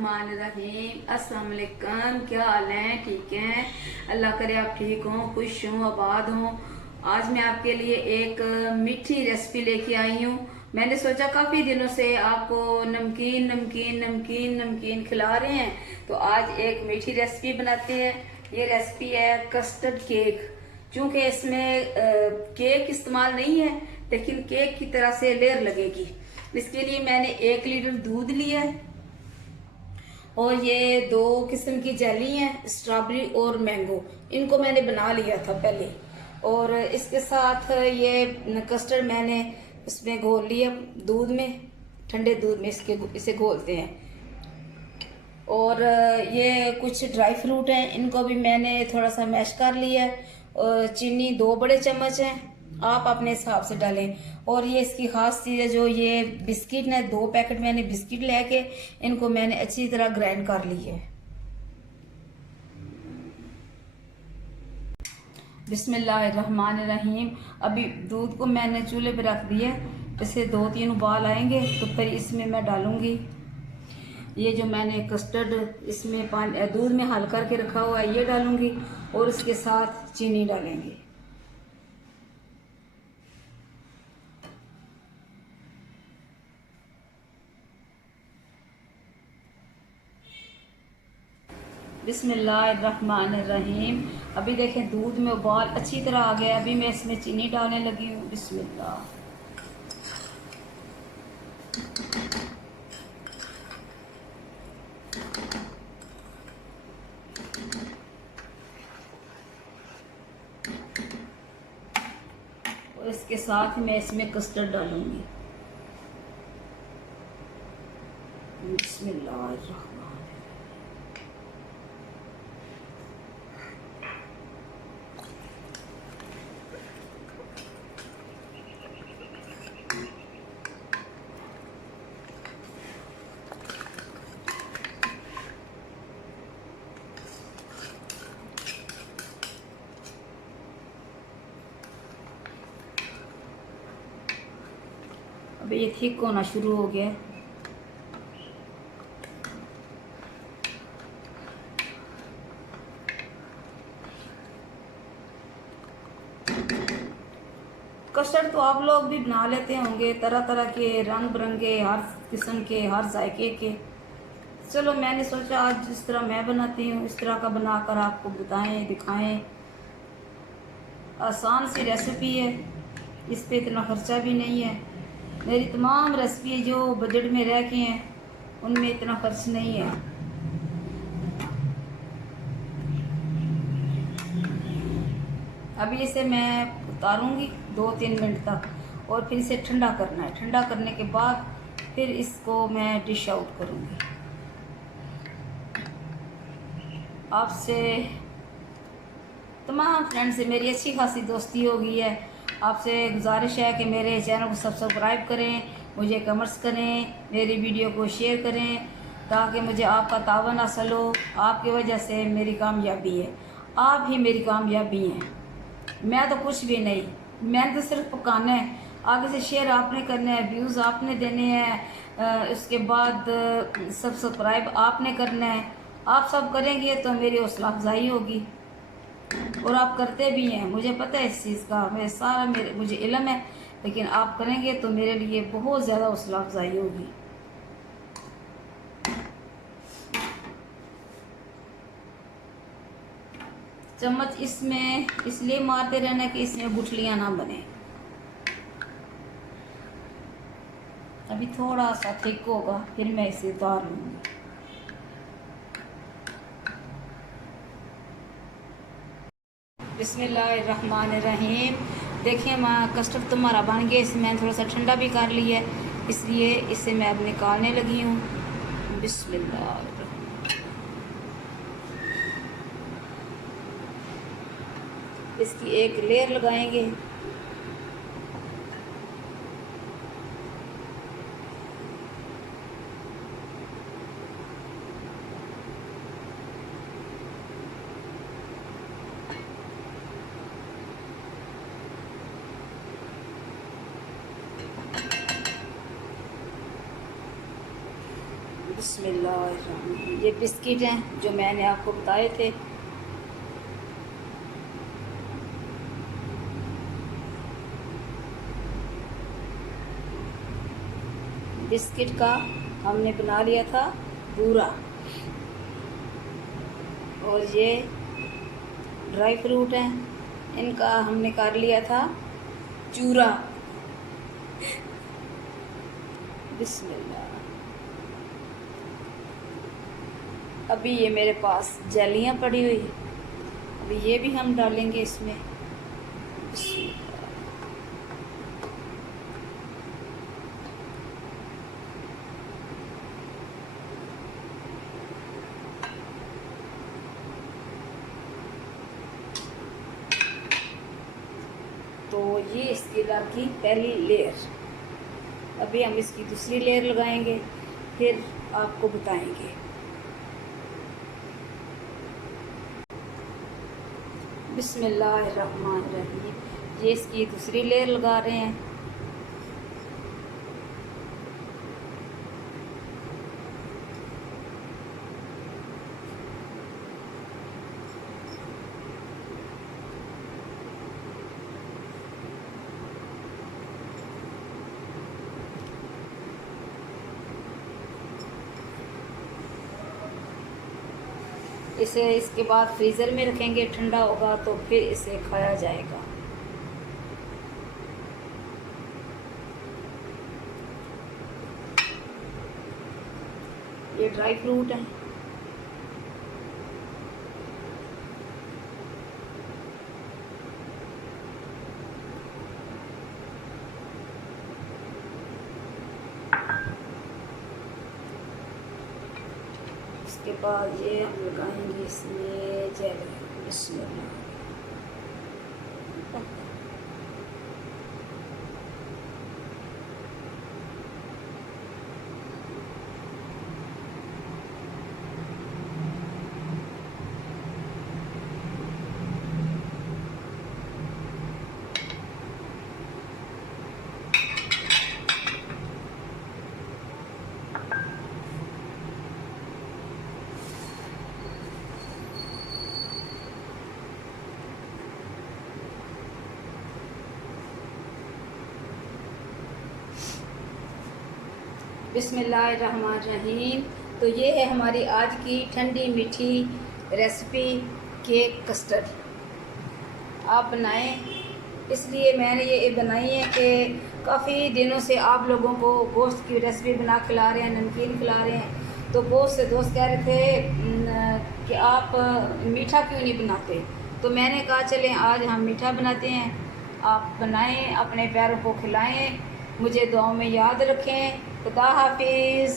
बिस्मिल्लाहिर्रहमानिर्रहीम। अस्सलाम वालेकुम। क्या हाल है? ठीक हैं? अल्लाह करे आप ठीक हों, खुश हों, आबाद हों। आज मैं आपके लिए एक मीठी रेसिपी लेके आई हूँ। मैंने सोचा काफ़ी दिनों से आपको नमकीन नमकीन नमकीन नमकीन खिला रहे हैं, तो आज एक मीठी रेसिपी बनाते हैं। ये रेसिपी है कस्टर्ड केक। चूँकि इसमें केक इस्तेमाल नहीं है, लेकिन केक की तरह से लेयर लगेगी। इसके लिए मैंने 1 लीटर दूध लिया है और ये 2 किस्म की जेली हैं, स्ट्रॉबेरी और मैंगो। इनको मैंने बना लिया था पहले, और इसके साथ ये कस्टर्ड मैंने इसमें घोल लिया दूध में, ठंडे दूध में इसे घोलते हैं। और ये कुछ ड्राई फ्रूट हैं, इनको भी मैंने थोड़ा सा मैश कर लिया है। और चीनी 2 बड़े चम्मच हैं, आप अपने हिसाब से डालें। और ये इसकी खास चीज़ है, जो ये बिस्किट है, 2 पैकेट मैंने बिस्किट लेके इनको मैंने अच्छी तरह ग्राइंड कर ली है। बिस्मिल्लाहिर्रहमानिर्रहीम। अभी दूध को मैंने चूल्हे पे रख दिया, इसे 2-3 उबाल आएंगे तो फिर इसमें मैं डालूंगी ये जो मैंने कस्टर्ड इसमें पानी दूध में हल करके रखा हुआ है, ये डालूंगी। और इसके साथ चीनी डालेंगे। बिस्मिल्लाहिर्रहमानिर्रहीम। अभी देखें दूध में उबाल अच्छी तरह आ गया। अभी मैं इसमें चीनी डालने लगी हूँ। बिस्मिल्लाह। और इसके साथ मैं इसमें कस्टर्ड डालूंगी। बिस्मिल्लाह। अब ये थिक होना शुरू हो गया। कस्टर्ड तो आप लोग भी बना लेते होंगे, तरह तरह के, रंग बिरंगे, हर किस्म के, हर जायके के। चलो मैंने सोचा आज जिस तरह मैं बनाती हूँ इस तरह का बनाकर आपको बताएं, दिखाएं। आसान सी रेसिपी है, इस पे इतना खर्चा भी नहीं है। मेरी तमाम रेसिपी जो बजट में रह के हैं उनमें इतना खर्च नहीं है। अभी इसे मैं उतारूंगी 2-3 मिनट तक, और फिर इसे ठंडा करना है। ठंडा करने के बाद फिर इसको मैं डिश आउट करूंगी। आपसे तमाम फ्रेंड से मेरी अच्छी खासी दोस्ती हो गई है। आपसे गुजारिश है कि मेरे चैनल को सब्सक्राइब करें, मुझे कमेंट्स करें, मेरी वीडियो को शेयर करें, ताकि मुझे आपका तावन हासिल हो। आपकी वजह से मेरी कामयाबी है, आप ही मेरी कामयाबी हैं। मैं तो कुछ भी नहीं, मैंने तो सिर्फ पकाना है। आगे से शेयर आपने करना है, व्यूज़ आपने देने हैं, उसके बाद सब्सक्राइब आपने करना है। आप सब करेंगे तो मेरी हौसला अफजाई होगी, और आप करते भी हैं, मुझे पता है इस चीज़ का। मुझे इल्म है, लेकिन आप करेंगे तो मेरे लिए बहुत ज़्यादा हौसला अफजाई होगी। चम्मच इसमें इसलिए मारते रहना कि इसमें गुठलियाँ ना बने। अभी थोड़ा सा थिक होगा, फिर मैं इसे उतार लूँगी। बिस्मिल्लाहिर्रहमानिर्रहीम। देखें कस्टर्ड तो हमारा बन गया। इसे मैंने थोड़ा सा ठंडा भी कर लिया है, इसलिए इसे मैं अब निकालने लगी हूँ। बिस्मिल्लाह। इसकी एक लेयर लगाएंगे। बिस्मिल्लाह। ये बिस्किट हैं जो मैंने आपको बताए थे। बिस्किट का हमने बना लिया था पूरा। और ये ड्राई फ्रूट हैं, इनका हमने कर लिया था चूरा। बिस्मिल्लाह। अभी ये मेरे पास जेलियाँ पड़ी हुई, अभी ये भी हम डालेंगे इसमें। तो ये इसकी लगी पहली लेयर। अभी हम इसकी दूसरी लेयर लगाएंगे, फिर आपको बताएंगे। बिस्मिल्लाहिर्रहमानिर्रहीम। ये इसकी दूसरी लेयर लगा रहे हैं। इसे इसके बाद फ्रीज़र में रखेंगे, ठंडा होगा तो फिर इसे खाया जाएगा। ये ड्राई फ्रूट है। इसके बाद ये हम लगाएंगे इसमें जेली। बिस्मिल्लाह। बिस्मिल्लाहिर्रहमानिर्रहीम। तो ये है हमारी आज की ठंडी मीठी रेसिपी केक कस्टर्ड। आप बनाएं, इसलिए मैंने ये बनाई है कि काफ़ी दिनों से आप लोगों को गोश्त की रेसिपी बना खिला रहे हैं, नमकीन खिला रहे हैं। तो बहुत से दोस्त कह रहे थे कि आप मीठा क्यों नहीं बनाते, तो मैंने कहा चलें आज हम मीठा बनाते हैं। आप बनाएं, अपने प्यारों को खिलाएं, मुझे दुआओं में याद रखें। खुदा हाफिज़।